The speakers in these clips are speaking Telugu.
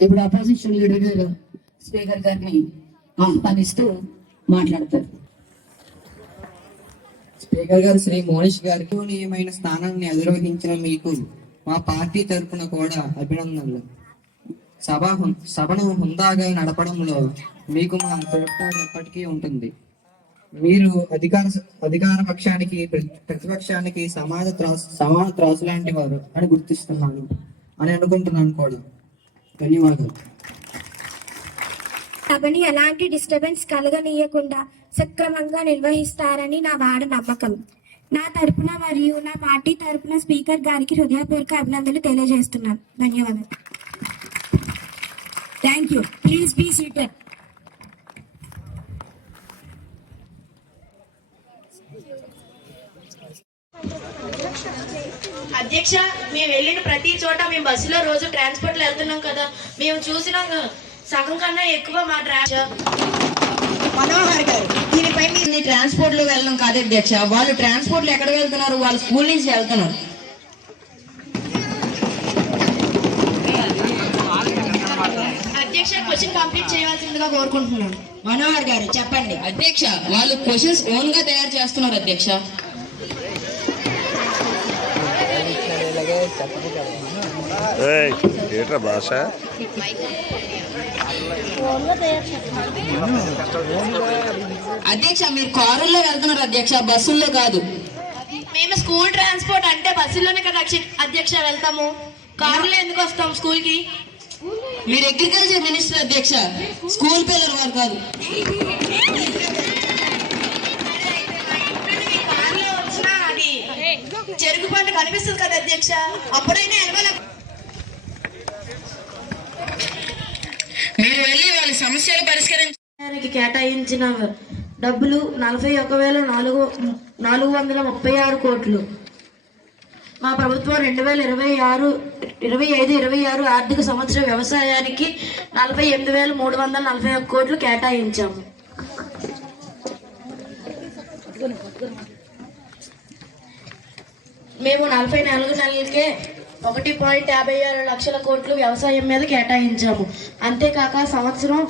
ఇప్పుడు అపోజిషన్ లీడర్ గారు స్పీకర్ గారిని ఆహ్వానిస్తూ మాట్లాడతారు. స్పీకర్ గారు శ్రీ మోనిష్ గారికి నియమైన స్థానాన్ని అధిరోహించిన మీకు మా పార్టీ తరఫున కూడా అభినందనలు. సభను హుందాగా నడపడంలో మీకు మా తోడ్పాటు ఎప్పటికీ ఉంటుంది. మీరు అధికార పక్షానికి ప్రతిపక్షానికి సమాన త్రాసు లాంటి వారు అని గుర్తిస్తున్నాను అని అనుకుంటున్నాను కూడా. ధన్యవాదాలు. సభని ఎలాంటి డిస్టర్బెన్స్ కలగనీయకుండా సక్రమంగా నిర్వహిస్తారని నా వాడ నమ్మకం. నా తరపున మరియు నా పార్టీ తరపున స్పీకర్ గారికి హృదయపూర్వక అభినందనలు తెలియజేస్తున్నాను. ధన్యవాదాలు. Thank you. Please be seated. అధ్యక్ష, మేము వెళ్ళిన ప్రతి చోట మేము బస్సులో రోజు ట్రాన్స్పోర్ట్ లో వెళ్తున్నాం కదా, మేము చూసిన సగం కన్నా ఎక్కువ మా మనోహర్ గారు దీనిపై ట్రాన్స్పోర్ట్ లో వెళ్ళడం కాదు అధ్యక్ష. వాళ్ళు ట్రాన్స్పోర్ట్ లో ఎక్కడ వెళ్తున్నారు? వాళ్ళు స్కూల్ నుంచి వెళ్తున్నారు. అధ్యక్ష, క్వశ్చన్ కంప్లీట్ చేయవలసిందిగా కోరుకుంటున్నాను. మనోహర్ గారు చెప్పండి. అధ్యక్ష, వాళ్ళు క్వశ్చన్స్ ఓన్ గా తయారు చేస్తున్నారు అధ్యక్ష. భాష అధ్యక్ష, మీరు కారుల్లో వెళ్తున్నారు అధ్యక్ష, బస్సుల్లో కాదు. మేము స్కూల్ ట్రాన్స్పోర్ట్ అంటే బస్సుల్లోనే కదా అధ్యక్ష వెళ్తాము. కారులో ఎందుకు వస్తాం స్కూల్ కి? మీరు అగ్రికల్చర్ మినిస్టర్ అధ్యక్ష, స్కూల్ పిల్లలు వారు కాదు. కారులో వచ్చినా అది చెరుకు పంట కనిపిస్తుంది కదా అధ్యక్ష, అప్పుడైనా ఎలవల. మీరు వెళ్ళి వాళ్ళ సమస్యలు పరిష్కరించడానికి కేటాయించిన డబ్బులు 41,436 కోట్లు. మా ప్రభుత్వం 2025-26 ఆర్థిక సంవత్సరం వ్యవసాయానికి 48,341 కోట్లు కేటాయించాము. మేము 44 నెలలకే 1.56 లక్షల కోట్లు వ్యవసాయం మీద కేటాయించాము. అంతేకాక సంవత్సరం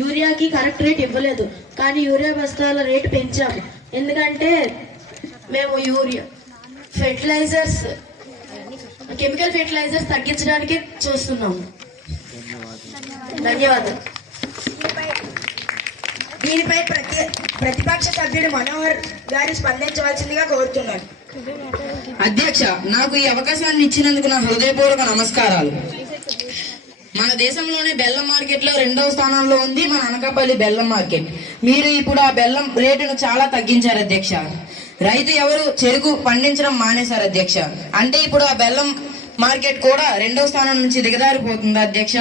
యూరియాకి కరెక్ట్ రేట్ ఇవ్వలేదు, కానీ యూరియా బస్తాల రేటు పెంచాము. ఎందుకంటే మేము కెమికల్ ఫెర్టిలైజర్స్ తగ్గించడానికి చూస్తున్నాము. ధన్యవాదాలు. దీనిపై ప్రతిపక్ష సభ్యుడు మనోహర్ గారు స్పందించవలసిందిగా కోరుతున్నాడు. అధ్యక్ష, నాకు ఈ అవకాశాన్ని ఇచ్చినందుకు నా హృదయపూర్వక నమస్కారాలు. మన దేశంలోనే బెల్లం మార్కెట్ లో 2వ స్థానంలో ఉంది మన అనకాపల్లి బెల్లం మార్కెట్. మీరు ఇప్పుడు ఆ బెల్లం రేటును చాలా తగ్గించారు అధ్యక్ష. రైతు ఎవరు చెరుకు పండించడం మానేశారు అధ్యక్ష. అంటే ఇప్పుడు ఆ బెల్లం మార్కెట్ కూడా 2వ స్థానం నుంచి దిగజారిపోతుందా అధ్యక్ష?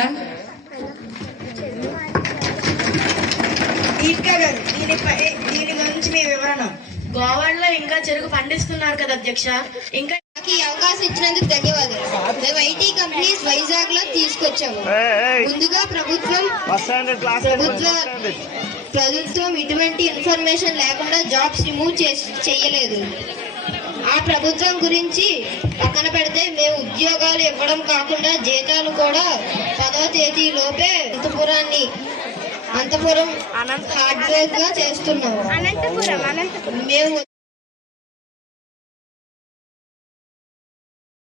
దీపికా గారు, దీని గురించి మీ వివరణ. గోవాలో ఇంకా చెరుకు పండిస్తున్నారు కదా అధ్యక్ష. ఇంకా నాకు ఈ అవకాశం ఇచ్చినందుకు ధన్యవాదాలు. మేము ఐటీ కంపెనీస్ వైజాగ్ లో తీసుకొచ్చాము. ముందుగా ప్రభుత్వం ఇటువంటి ఇన్ఫర్మేషన్ లేకుండా జాబ్స్ రిమూవ్ చేయలేదు. ఆ ప్రభుత్వం గురించి పక్కన పెడితే మేము ఉద్యోగాలు ఇవ్వడం కాకుండా జీతాలు కూడా 10వ తేదీ లోపే అంతపురం హార్డ్వేర్ గా చేస్తున్నాము. మేము